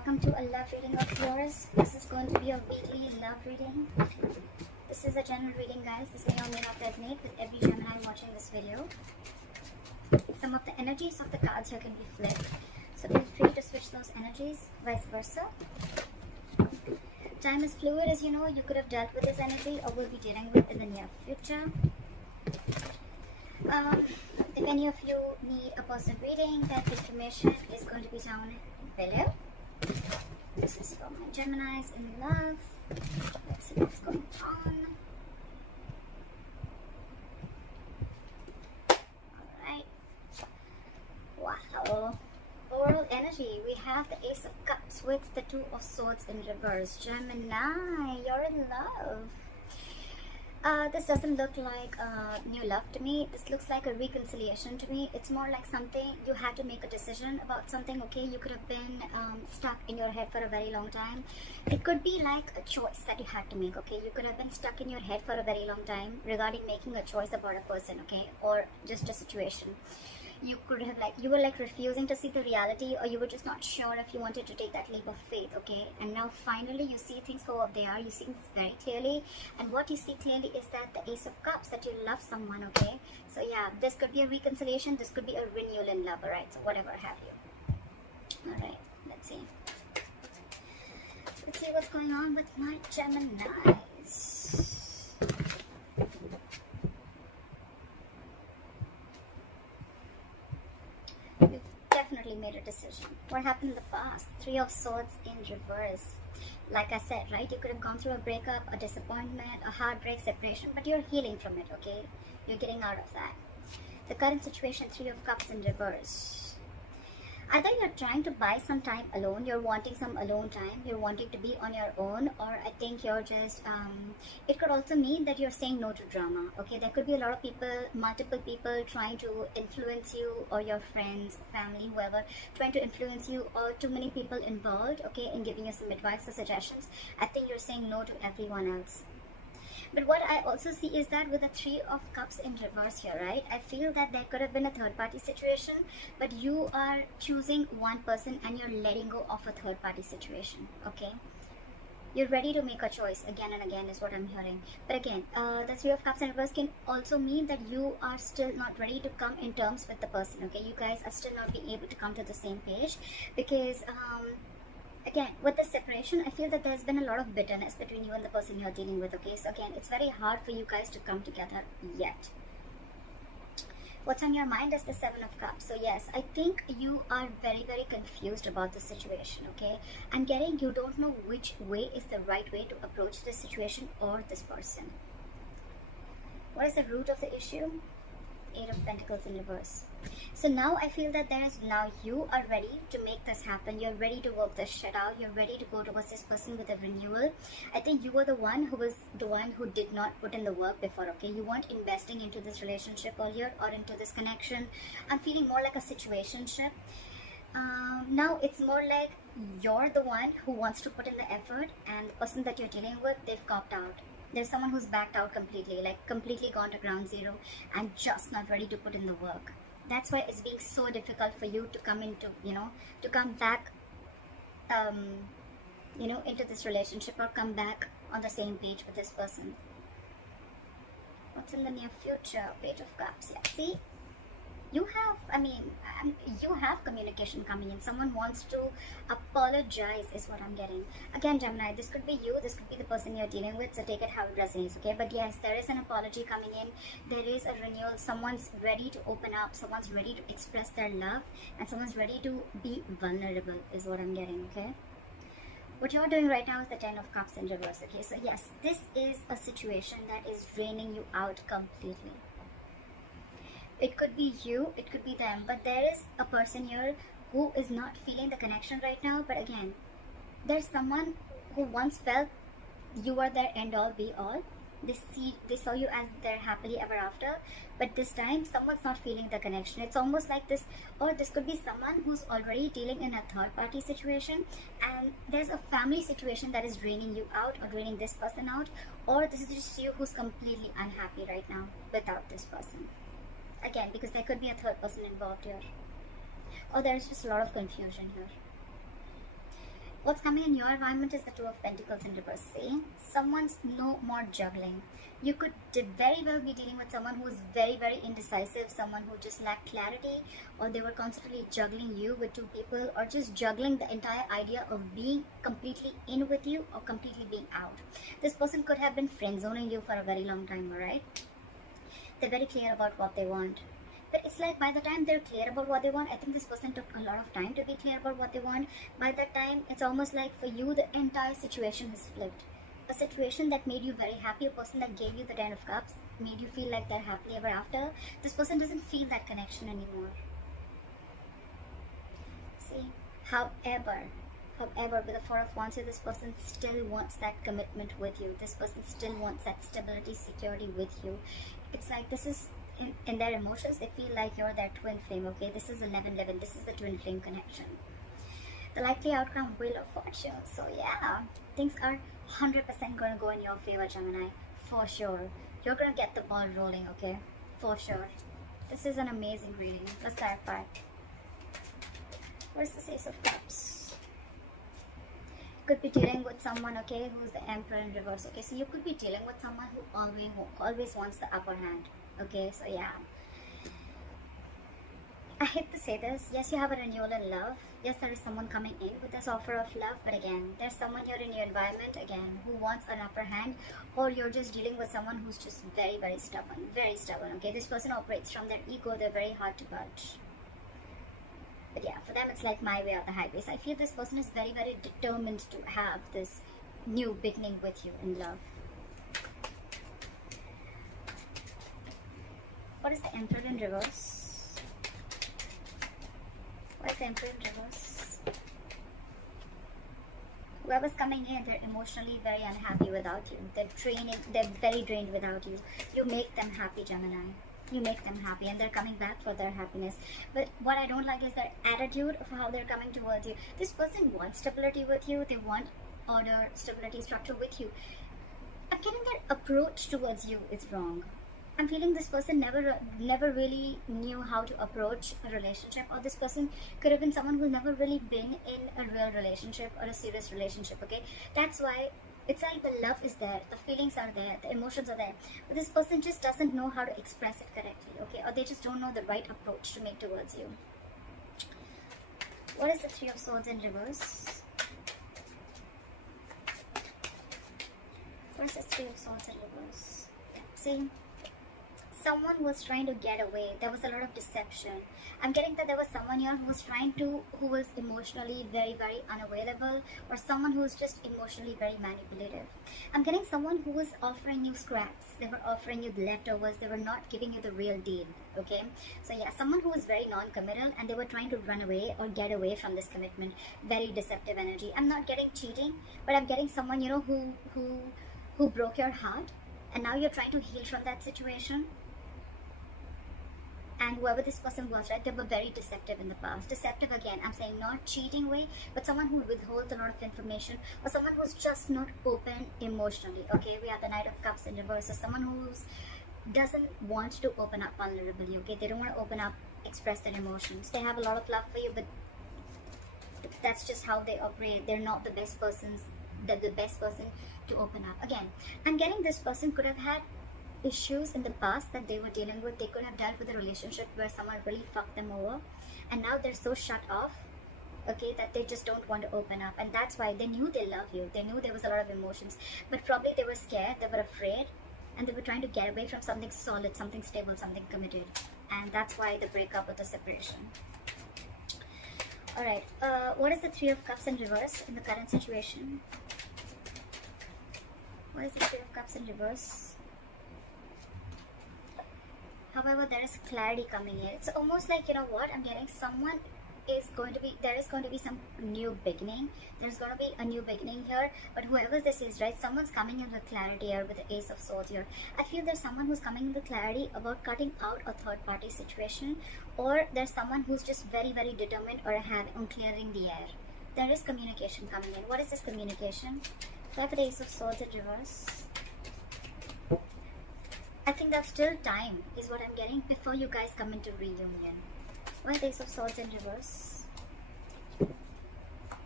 welcome to a love reading of yours. This is going to be a weekly love reading. This is a general reading, guys. This may or may not resonate with every Gemini watching this video. Some of the energies of the cards here can be flipped, so feel free to switch those energies, vice versa. Time is fluid, as you know. You could have dealt with this energy or will be dealing with in the near future. If any of you need a personal reading, that information is going to be down below. This is for my Geminis in love. Let's see what's going on. Alright. Wow. Overall energy, we have the Ace of Cups with the Two of Swords in reverse. Gemini, you're in love. This doesn't look like new love to me. This looks like a reconciliation to me. It's more like something you had to make a decision about something. Okay, you could have been stuck in your head for a very long time. It could be like a choice that you had to make. Okay, you could have been stuck in your head for a very long time regarding making a choice about a person. Okay, or just a situation. You could have you were refusing to see the reality, or you were just not sure if you wanted to take that leap of faith. Okay, and now finally you see things for what they are. You see things very clearly, and what you see clearly is that the Ace of Cups, that you love someone. Okay, so yeah, this could be a reconciliation, this could be a renewal in love. Alright, so whatever have you. Alright, let's see what's going on with my Geminis. You've definitely made a decision. What happened in the past? Three of Swords in reverse. Like I said, right? You could have gone through a breakup, a disappointment, a heartbreak, separation, but you're healing from it, okay? You're getting out of that. The current situation, Three of Cups in reverse. Either you're trying to buy some time alone, you're wanting some alone time, you're wanting to be on your own, or I think you're just, it could also mean that you're saying no to drama, okay? There could be a lot of people, multiple people trying to influence you, or your friends, family, whoever, trying to influence you, or too many people involved, okay, in giving you some advice or suggestions. I think you're saying no to everyone else. But what I also see is that with the Three of Cups in reverse here, right? I feel that there could have been a third party situation, but you are choosing one person and you're letting go of a third party situation, okay? You're ready to make a choice again and again is what I'm hearing. But again, the Three of Cups in reverse can also mean that you are still not ready to come in terms with the person, okay? You guys are still not being able to come to the same page because, again, with the separation, I feel that there's been a lot of bitterness between you and the person you're dealing with, okay? So again, it's very hard for you guys to come together yet. What's on your mind is the Seven of Cups. So yes, I think you are very, very confused about the situation, okay? I'm getting you don't know which way is the right way to approach this situation or this person. What is the root of the issue? Eight of Pentacles in reverse. So now I feel that now you are ready to make this happen. You're ready to work this shit out. You're ready to go towards this person with a renewal. I think you were the one who did not put in the work before, okay? You weren't investing into this relationship earlier or into this connection. I'm feeling more like a situationship. Now it's more like you're the one who wants to put in the effort, and the person that you're dealing with, they've copped out. There's someone who's backed out completely, completely gone to ground zero and just not ready to put in the work. That's why it's being so difficult for you to come into, to come back, into this relationship or come back on the same page with this person. What's in the near future? Page of Cups. Yeah, see? You have communication coming in. Someone wants to apologize is what I'm getting. Again, Gemini, this could be you, this could be the person you're dealing with, so take it how it resonates, okay? But yes, there is an apology coming in. There is a renewal. Someone's ready to open up. Someone's ready to express their love. And someone's ready to be vulnerable is what I'm getting, okay? What you're doing right now is the Ten of Cups in reverse, okay? So yes, this is a situation that is draining you out completely. It could be you, it could be them, but there is a person here who is not feeling the connection right now. But again, there's someone who once felt you were their end all be all. They saw you as their happily ever after, but this time someone's not feeling the connection. It's almost like this, or this could be someone who's already dealing in a third party situation, and there's a family situation that is draining you out or draining this person out, or this is just you who's completely unhappy right now without this person. Again, because there could be a third person involved here. Or there's just a lot of confusion here. What's coming in your environment is the Two of Pentacles in reverse. See, someone's no more juggling. You could very well be dealing with someone who is very, very indecisive, someone who just lacked clarity, or they were constantly juggling you with two people, or just juggling the entire idea of being completely in with you or completely being out. This person could have been friend zoning you for a very long time, alright? They're very clear about what they want. But it's like by the time they're clear about what they want, I think this person took a lot of time to be clear about what they want. By that time, it's almost like for you, the entire situation has flipped. A situation that made you very happy, a person that gave you the 10 of Cups, made you feel like they're happily ever after. This person doesn't feel that connection anymore. See, however, with the Four of Wands here, this person still wants that commitment with you. This person still wants that stability, security with you. It's like this is... In their emotions, they feel like you're their twin flame, okay? This is 11-11. This is the twin flame connection. The likely outcome, Wheel of Fortune. So yeah, things are 100% going to go in your favor, Gemini. For sure. You're going to get the ball rolling, okay? For sure. This is an amazing reading. Let's clarify. Where's the Ace of Cups? Could be dealing with someone, okay, who's the Emperor in reverse. Okay, so you could be dealing with someone who always wants the upper hand. Okay, so yeah, I hate to say this. Yes, you have a renewal in love. Yes, there is someone coming in with this offer of love. But again, there's someone here in your environment, again, who wants an upper hand. Or you're just dealing with someone who's just very, very stubborn. Very stubborn, okay? This person operates from their ego. They're very hard to budge. But yeah, for them, it's like my way or the highway. So I feel this person is very, very determined to have this new beginning with you in love. What is the Emperor in reverse? What is the Emperor in reverse? Whoever's coming in, they're emotionally very unhappy without you. They're very drained without you. You make them happy, Gemini. You make them happy, and they're coming back for their happiness. But what I don't like is their attitude of how they're coming towards you. This person wants stability with you. They want order, stability, structure with you. I'm getting their approach towards you is wrong. I'm feeling this person never really knew how to approach a relationship, or this person could have been someone who's never really been in a real relationship or a serious relationship, okay? That's why it's like the love is there, the feelings are there, the emotions are there, but this person just doesn't know how to express it correctly, okay? Or they just don't know the right approach to make towards you. What is the Three of Swords in reverse? What is the Three of Swords in reverse? See? Someone was trying to get away. There was a lot of deception. I'm getting that there was someone here who was emotionally very, very unavailable, or someone who was just emotionally very manipulative. I'm getting someone who was offering you scraps. They were offering you the leftovers. They were not giving you the real deal, okay? So yeah, someone who was very non-committal, and they were trying to run away or get away from this commitment. Very deceptive energy. I'm not getting cheating, but I'm getting someone, you know, who broke your heart, and now you're trying to heal from that situation. And whoever this person was, right, they were very deceptive in the past. Deceptive again, I'm saying not cheating way, but someone who withholds a lot of information, or someone who's just not open emotionally, okay? We have the Knight of Cups in reverse. So someone who doesn't want to open up vulnerably, okay? They don't want to open up, express their emotions. They have a lot of love for you, but that's just how they operate. They're not the best persons. They're the best person to open up. Again, I'm getting this person could have had issues in the past that they were dealing with. They could have dealt with a relationship where someone really fucked them over, and now they're so shut off, okay, that they just don't want to open up. And that's why they knew they love you. They knew there was a lot of emotions, but probably they were scared, they were afraid, and they were trying to get away from something solid, something stable, something committed. And that's why the breakup or the separation. Alright, what is the Three of Cups in reverse in the current situation? What is the Three of Cups in reverse? However, there is clarity coming in. It's almost like, you know what, I'm getting someone is going to be, there is going to be some new beginning. There's going to be a new beginning here. But whoever this is, right, someone's coming in with clarity here with the Ace of Swords here. I feel there's someone who's coming in with clarity about cutting out a third party situation. Or there's someone who's just very, very determined on clearing the air. There is communication coming in. What is this communication? So I have the Ace of Swords in reverse. I think there's still time, is what I'm getting, before you guys come into reunion. Why Ace of Swords in reverse?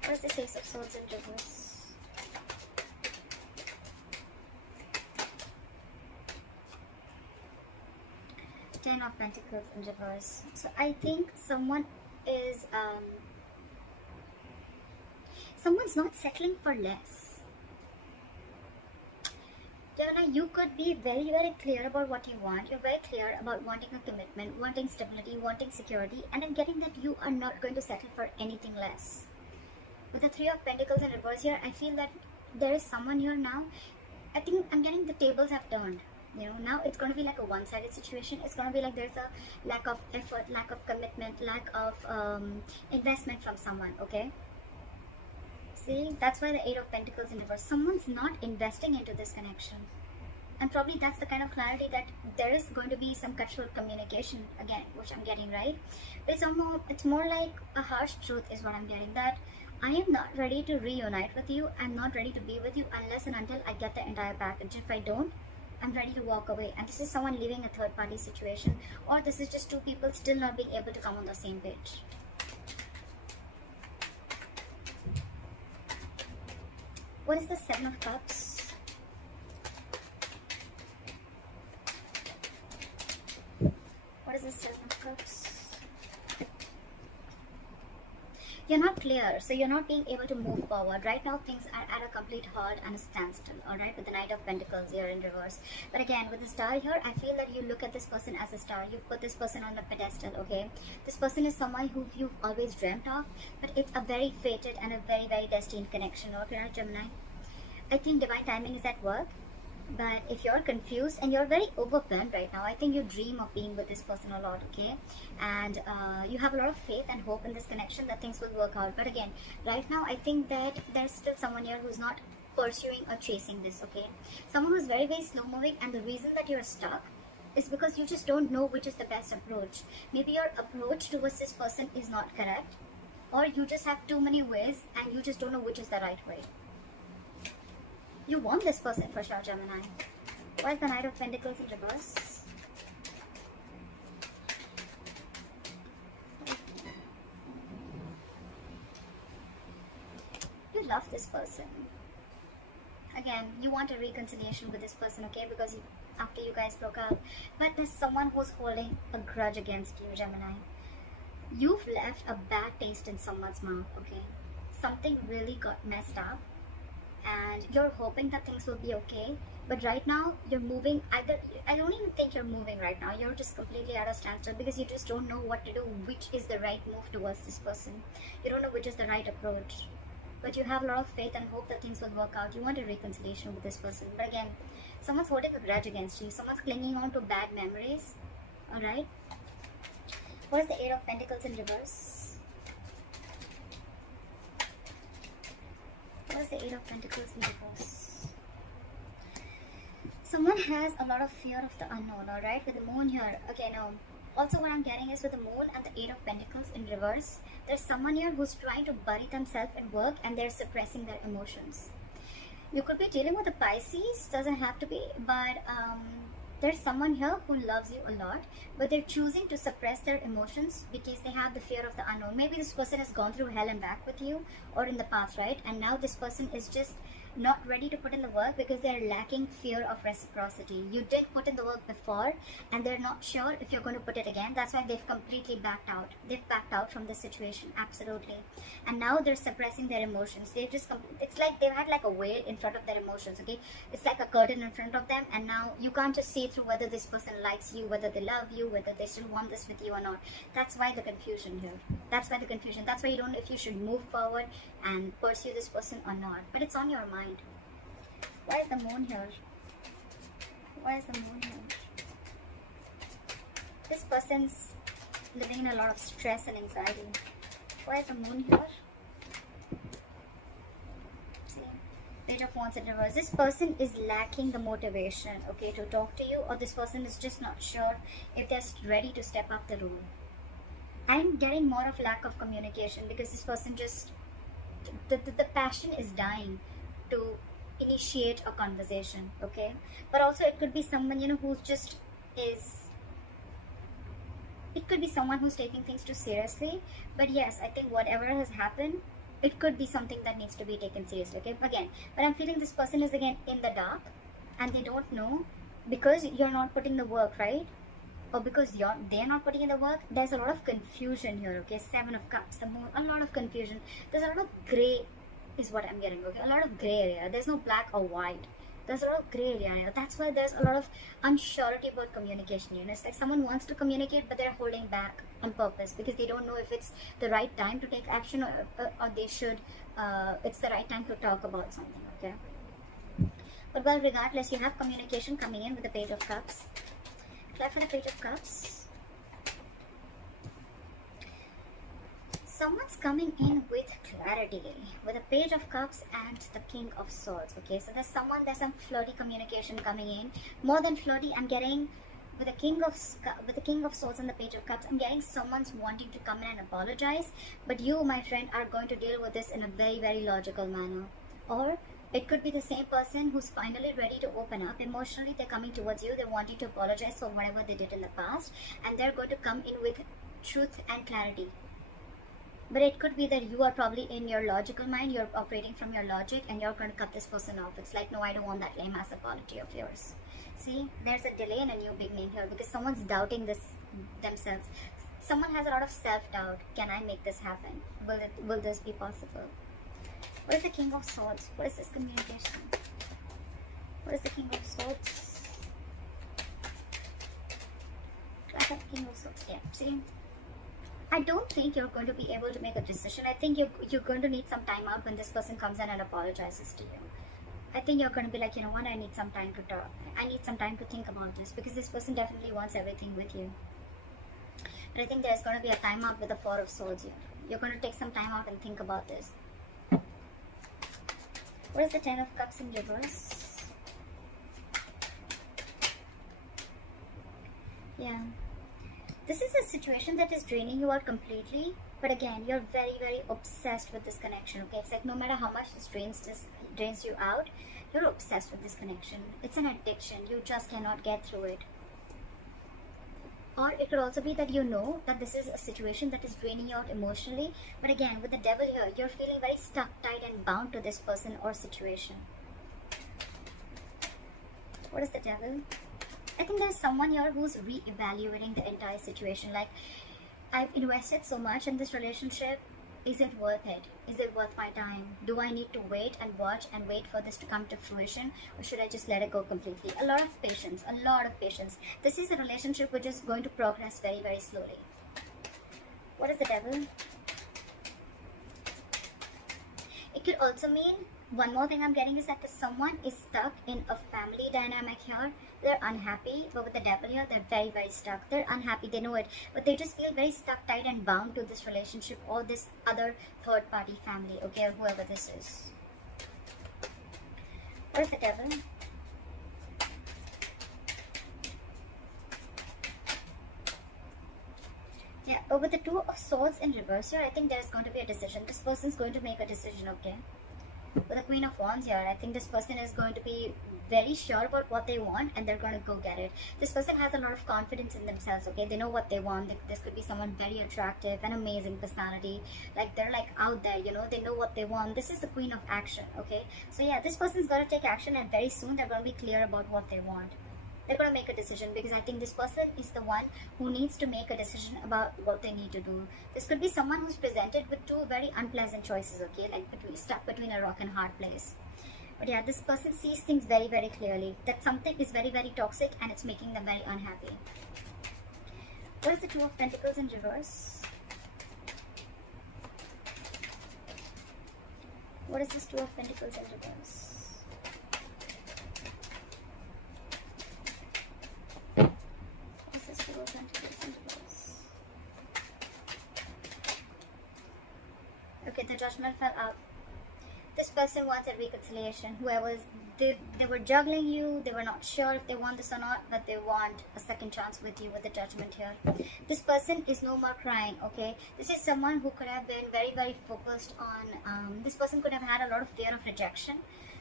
What is the Ace of Swords in reverse? Ten of Pentacles in reverse. So I think someone is someone's not settling for less. Gemini, you could be very, very clear about what you want. You're very clear about wanting a commitment, wanting stability, wanting security, and I'm getting that you are not going to settle for anything less. With the Three of Pentacles in reverse here, I feel that there is someone here now. I think I'm getting the tables have turned. You know, now it's going to be like a one-sided situation. It's going to be like there's a lack of effort, lack of commitment, lack of investment from someone, okay? See, that's why the Eight of Pentacles in reverse. Someone's not investing into this connection. And probably that's the kind of clarity that there is going to be some cutthroat communication again, which I'm getting, right? But it's more like a harsh truth is what I'm getting, that I am not ready to reunite with you. I'm not ready to be with you unless and until I get the entire package. If I don't, I'm ready to walk away. And this is someone leaving a third party situation, or this is just two people still not being able to come on the same page. What is the Seven of Cups? What is the Seven of Cups? You're not clear, so you're not being able to move forward. Right now, things are at a complete halt and a standstill, alright, with the Knight of Pentacles here in reverse. But again, with the star here, I feel that you look at this person as a star. You've put this person on a pedestal, okay? This person is someone who you've always dreamt of, but it's a very fated and a very, very destined connection, okay, Gemini? I think divine timing is at work. But if you're confused and you're very overwhelmed right now, I think you dream of being with this person a lot, okay? And you have a lot of faith and hope in this connection that things will work out. But again, right now, I think that there's still someone here who's not pursuing or chasing this, okay? Someone who's very, very slow moving, and the reason that you're stuck is because you just don't know which is the best approach. Maybe your approach towards this person is not correct, or you just have too many ways and you just don't know which is the right way. You want this person for sure, Gemini. Why is the Knight of Pentacles in reverse? You love this person. Again, you want a reconciliation with this person, okay? Because after you guys broke up. But there's someone who's holding a grudge against you, Gemini. You've left a bad taste in someone's mouth, okay? Something really got messed up. And you're hoping that things will be okay, but right now you're moving. I don't even think you're moving right now. You're just completely at a standstill because you just don't know what to do, which is the right move towards this person. You don't know which is the right approach, but you have a lot of faith and hope that things will work out. You want a reconciliation with this person, but again, someone's holding a grudge against you. Someone's clinging on to bad memories. All right. What is the Eight of Pentacles in reverse? What is the Eight of Pentacles in reverse? Someone has a lot of fear of the unknown, alright? With the moon here. Okay, now, also what I'm getting is with the moon and the Eight of Pentacles in reverse, there's someone here who's trying to bury themselves in work and they're suppressing their emotions. You could be dealing with a Pisces, doesn't have to be, but there's someone here who loves you a lot, but they're choosing to suppress their emotions because they have the fear of the unknown. Maybe this person has gone through hell and back with you or in the past, right? And now this person is just not ready to put in the work because they're lacking fear of reciprocity. You did put in the work before and they're not sure if you're going to put it again. That's why they've completely backed out. They've backed out from this situation, absolutely. And now they're suppressing their emotions. They've just it's like they've had like a veil in front of their emotions, okay? It's like a curtain in front of them, and now you can't just see through whether this person likes you, whether they love you, whether they still want this with you or not. That's why the confusion here. That's why the confusion. That's why you don't know if you should move forward and pursue this person or not. But it's on your mind. Why is the moon here? Why is the moon here? This person's living in a lot of stress and anxiety. Why is the moon here? See, Page of Wands in reverse. This person is lacking the motivation, okay, to talk to you, or this person is just not sure if they're ready to step up the role. I'm getting more of lack of communication because this person just, the passion is dying to initiate a conversation, okay? But also it could be someone, you know, who's just it could be someone who's taking things too seriously. But yes, I think whatever has happened, it could be something that needs to be taken seriously, okay? Again, but I'm feeling this person is again in the dark, and they don't know, because you're not putting the work, right? Or because they're not putting in the work. There's a lot of confusion here, okay? 7 of Cups, the Moon, a lot of confusion. There's a lot of gray is what I'm getting, okay? A lot of gray area. There's no black or white. There's a lot of gray area. That's why there's a lot of unsurety about communication. You know, it's like someone wants to communicate, but they're holding back on purpose because they don't know if it's the right time to take action, or they should. It's the right time to talk about something. Okay. But well, regardless, you have communication coming in with the Page of Cups. Clap for the Page of Cups. Someone's coming in with clarity with the Page of Cups and the King of Swords. Okay, so there's some flirty communication coming in. More than flirty, I'm getting with the King of Swords and the Page of Cups. I'm getting someone's wanting to come in and apologize, but you, my friend, are going to deal with this in a very, very logical manner. Or it could be the same person who's finally ready to open up emotionally. They're coming towards you. They're wanting to apologize for whatever they did in the past, and they're going to come in with truth and clarity. But it could be that you are probably in your logical mind, you're operating from your logic, and you're going to cut this person off. It's like, no, I don't want that lame ass apology of yours. See, there's a delay in a new beginning here because someone's doubting this themselves. Someone has a lot of self-doubt. Can I make this happen? Will this be possible? What is the King of Swords? What is this communication? What is the King of Swords? Clap at the King of Swords. Yeah, see? I don't think you're going to be able to make a decision. I think you're going to need some time out when this person comes in and apologizes to you. I think you're going to be like, you know what, I need some time to talk. I need some time to think about this because this person definitely wants everything with you. But I think there's going to be a time out with the 4 of Swords here. You're going to take some time out and think about this. What is the 10 of Cups in reverse? Yeah. This is a situation that is draining you out completely, but again, you're very, very obsessed with this connection, okay? It's like no matter how much this drains you out, you're obsessed with this connection. It's an addiction. You just cannot get through it. Or it could also be that you know that this is a situation that is draining you out emotionally, but again, with the Devil here, you're feeling very stuck, tight, and bound to this person or situation. What is the Devil? I think there's someone here who's re-evaluating the entire situation. Like, I've invested so much in this relationship. Is it worth it? Is it worth my time? Do I need to wait and watch and wait for this to come to fruition? Or should I just let it go completely? A lot of patience. A lot of patience. This is a relationship which is going to progress very, very slowly. What is the Devil? It could also mean, one more thing I'm getting is that someone is stuck in a family dynamic here. They're unhappy, but with the Devil here, they're very, very stuck. They're unhappy, they know it, but they just feel very stuck, tight, and bound to this relationship or this other third-party family, okay, or whoever this is. What is the Devil? Yeah, but with the 2 of Swords in reverse here, I think there's going to be a decision. This person's going to make a decision, okay? With the Queen of Wands here, I think this person is going to be very sure about what they want and they're going to go get it. This person has a lot of confidence in themselves, okay? They know what they want. This could be someone very attractive, an amazing personality. Like, they're like out there, you know? They know what they want. This is the Queen of Action, okay? So yeah, this person's going to take action and very soon they're going to be clear about what they want. They're going to make a decision because I think this person is the one who needs to make a decision about what they need to do. This could be someone who's presented with 2 very unpleasant choices, okay? Like stuck between a rock and hard place. But yeah, this person sees things very, very clearly. That something is very, very toxic and it's making them very unhappy. What is the 2 of Pentacles in reverse? What is this 2 of Pentacles in reverse? Okay, the Judgment fell out. This person wants a reconciliation. They were juggling you. They were not sure if they want this or not, but they want a second chance with you with the Judgment here. This person is no more crying, okay? This is someone who could have been very, very focused on, this person could have had a lot of fear of rejection.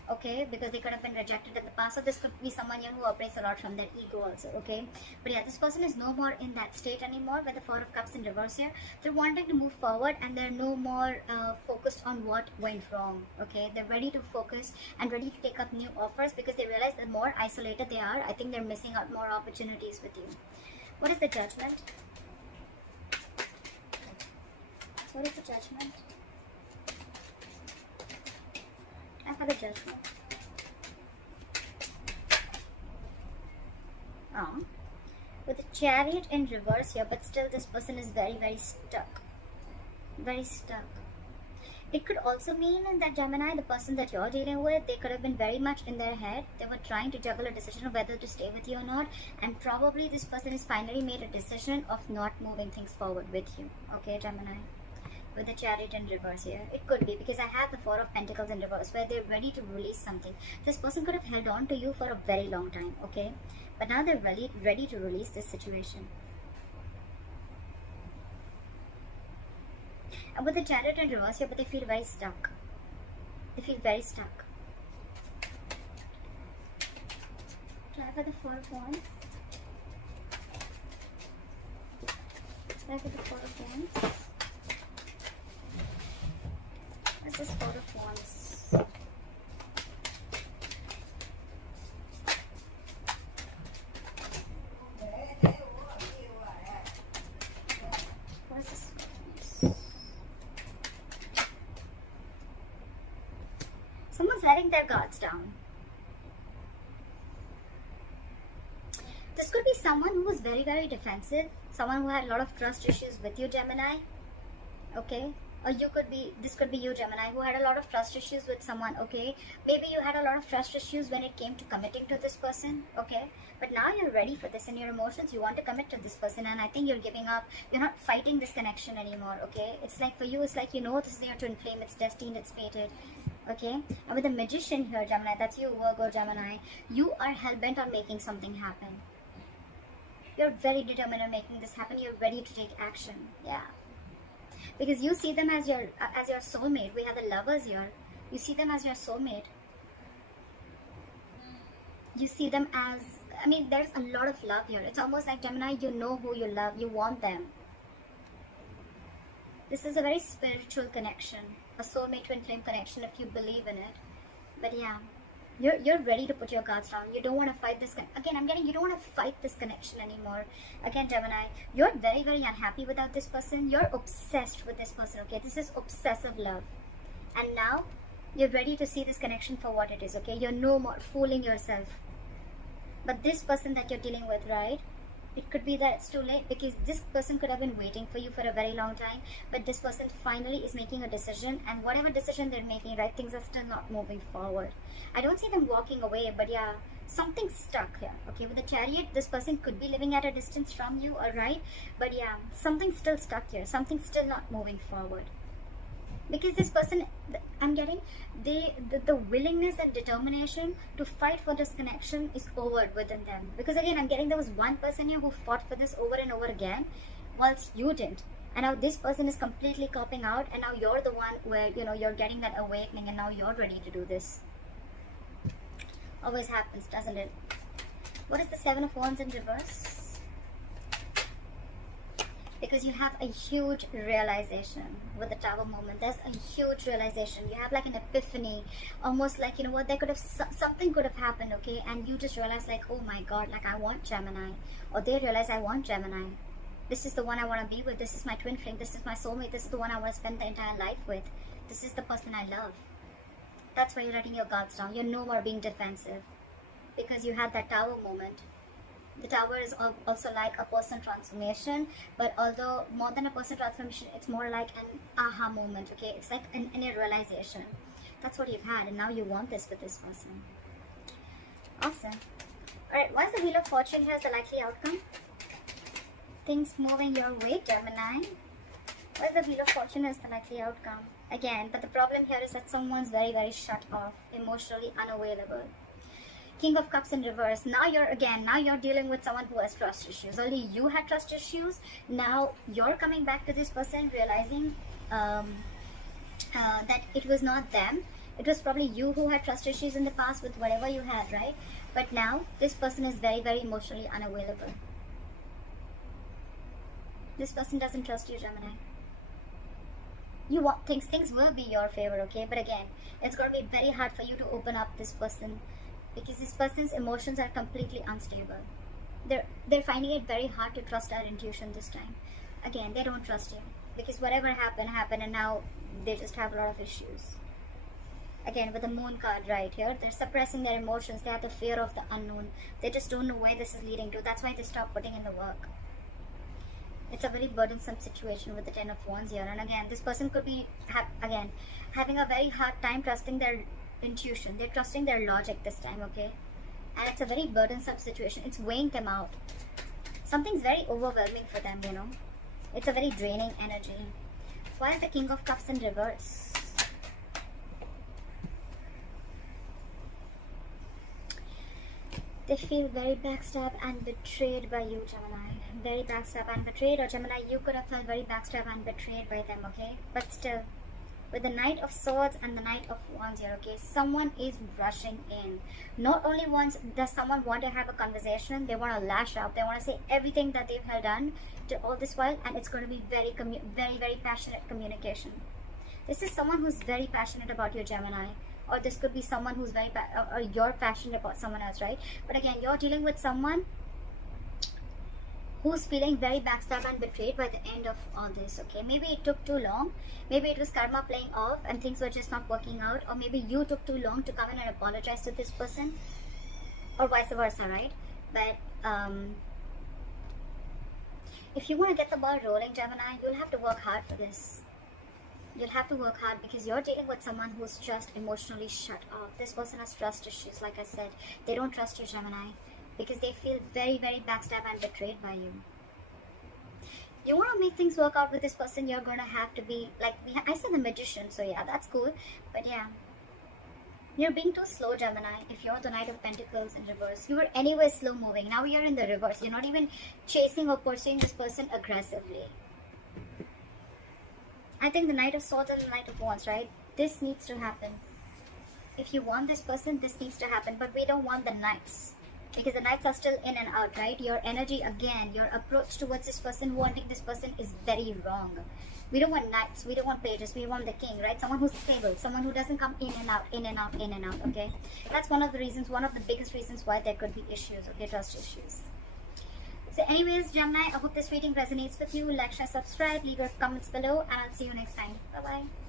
okay, because they could have been rejected in the past. So this could be someone who operates a lot from their ego also, okay. But yeah, this person is no more in that state anymore with the Four of Cups in reverse here. They're wanting to move forward, and they're no more focused on what went wrong, okay. They're ready to focus and ready to take up new offers, because they realize the more isolated they are, I think they're missing out more opportunities with you. What is the Judgment? What is the Judgment? I have the Judgment. With the Chariot in reverse here, but still this person is very, very stuck. Very stuck. It could also mean that Gemini, the person that you're dealing with, they could have been very much in their head. They were trying to juggle a decision of whether to stay with you or not. And probably this person has finally made a decision of not moving things forward with you. Okay, Gemini? With the Chariot in reverse here. It could be because I have the Four of Pentacles in reverse, where they're ready to release something. This person could have held on to you for a very long time, okay? But now they're ready to release this situation. And with the Chariot in reverse here, but they feel very stuck. They feel very stuck. Try for the Four of Wands. Try for the Four of Wands. What's this Four of Wands? What is this? Someone's letting their guards down. This could be someone who was very, very defensive. Someone who had a lot of trust issues with you, Gemini. Okay? Or this could be you, Gemini, who had a lot of trust issues with someone, okay? Maybe you had a lot of trust issues when it came to committing to this person, okay? But now you're ready for this in your emotions. You want to commit to this person, and I think you're giving up. You're not fighting this connection anymore, okay? It's like for you, it's like, this is your twin flame. It's destined, it's fated, okay? And with the Magician here, Gemini, that's you, Virgo, Gemini, you are hell-bent on making something happen. You're very determined on making this happen. You're ready to take action, yeah. Because you see them as your soulmate. We have the Lovers here. You see them as your soulmate. You see them as, there's a lot of love here. It's almost like, Gemini, you know who you love. You want them. This is a very spiritual connection. A soulmate twin flame connection if you believe in it. But yeah. You're ready to put your guards down. You don't want to fight this. Again, you don't want to fight this connection anymore. Again, Gemini, you're very, very unhappy without this person. You're obsessed with this person, okay? This is obsessive love. And now, you're ready to see this connection for what it is, okay? You're no more fooling yourself. But this person that you're dealing with, right? It could be that it's too late, because this person could have been waiting for you for a very long time, but this person finally is making a decision, and whatever decision they're making, right, things are still not moving forward. I don't see them walking away, but yeah, something's stuck here, okay? With the Chariot, this person could be living at a distance from you, alright? But yeah, something's still stuck here, something's still not moving forward. Because this person, I'm getting, the willingness and determination to fight for this connection is over within them. Because again, I'm getting there was one person here who fought for this over and over again, whilst you didn't. And now this person is completely copping out, and now you're the one where, you're getting that awakening, and now you're ready to do this. Always happens, doesn't it? What is the Seven of Wands in reverse? Because you have a huge realization with the Tower moment. There's a huge realization. You have like an epiphany, almost like, there could have, something could have happened, okay? And you just realize like, oh my God, like I want Gemini. Or they realize I want Gemini. This is the one I want to be with. This is my twin flame. This is my soulmate. This is the one I want to spend the entire life with. This is the person I love. That's why you're letting your guards down. You're no more being defensive. Because you had that Tower moment. The Tower is also like a person transformation, but although more than a person transformation, it's more like an aha moment, okay? It's like an inner realization. That's what you've had, and now you want this with this person. Awesome. Alright, once the Wheel of Fortune here is the likely outcome. Things moving your way, Gemini. What is the Wheel of Fortune is the likely outcome? Again, but the problem here is that someone's very, very shut off, emotionally unavailable. King of Cups in reverse. Now you're dealing with someone who has trust issues. Only you had trust issues. Now you're coming back to this person, realizing that it was not them. It was probably you who had trust issues in the past with whatever you had, right? But now this person is very, very emotionally unavailable. This person doesn't trust you, Gemini. You want things will be your favor, okay? But again, it's going to be very hard for you to open up this person, because this person's emotions are completely unstable. They're finding it very hard to trust our intuition this time. Again, they don't trust you, because whatever happened, and now they just have a lot of issues. Again, with the moon card right here, they're suppressing their emotions. They have the fear of the unknown. They just don't know where this is leading to. That's why they stop putting in the work. It's a very burdensome situation with the 10 of Wands here. And again, this person could be having a very hard time trusting their intuition. They're trusting their logic this time, okay? And it's a very burdensome situation. It's weighing them out. Something's very overwhelming for them, you know. It's a very draining energy. Why is the King of Cups in reverse? They feel very backstabbed and betrayed by you, Gemini. Very backstabbed and betrayed, or Gemini, you could have felt very backstabbed and betrayed by them, okay? But still, with the Knight of Swords and the Knight of Wands here, okay, someone is rushing in. Not only once does someone want to have a conversation, they want to lash out. They want to say everything that they've held done to all this while, and it's going to be very, very passionate communication. This is someone who's very passionate about you, Gemini. Or this could be someone who's very, or you're passionate about someone else, right? But again, you're dealing with someone who's feeling very backstabbed and betrayed by the end of all this, okay? Maybe it took too long. Maybe it was karma playing off and things were just not working out. Or maybe you took too long to come in and apologize to this person. Or vice versa, right? But if you want to get the ball rolling, Gemini, you'll have to work hard for this. You'll have to work hard, because you're dealing with someone who's just emotionally shut off. This person has trust issues, like I said. They don't trust you, Gemini, because they feel very, very backstabbed and betrayed by you. You want to make things work out with this person, you're going to have to be, like, I said the Magician, so yeah, that's cool. But yeah, you're being too slow, Gemini. If you're the Knight of Pentacles in reverse, you were anyway slow moving. Now you're in the reverse. You're not even chasing or pursuing this person aggressively. I think the Knight of Swords and the Knight of Wands, right? This needs to happen. If you want this person, this needs to happen. But we don't want the Knights, because the Knights are still in and out, right? Your energy, again, your approach towards this person, wanting this person, is very wrong. We don't want Knights. We don't want pages. We want the King, right? Someone who's stable. Someone who doesn't come in and out, in and out, in and out, okay? That's one of the reasons, one of the biggest reasons why there could be issues, okay? Trust issues. So anyways, Gemini, I hope this reading resonates with you. Like, share, subscribe, leave your comments below, and I'll see you next time. Bye-bye.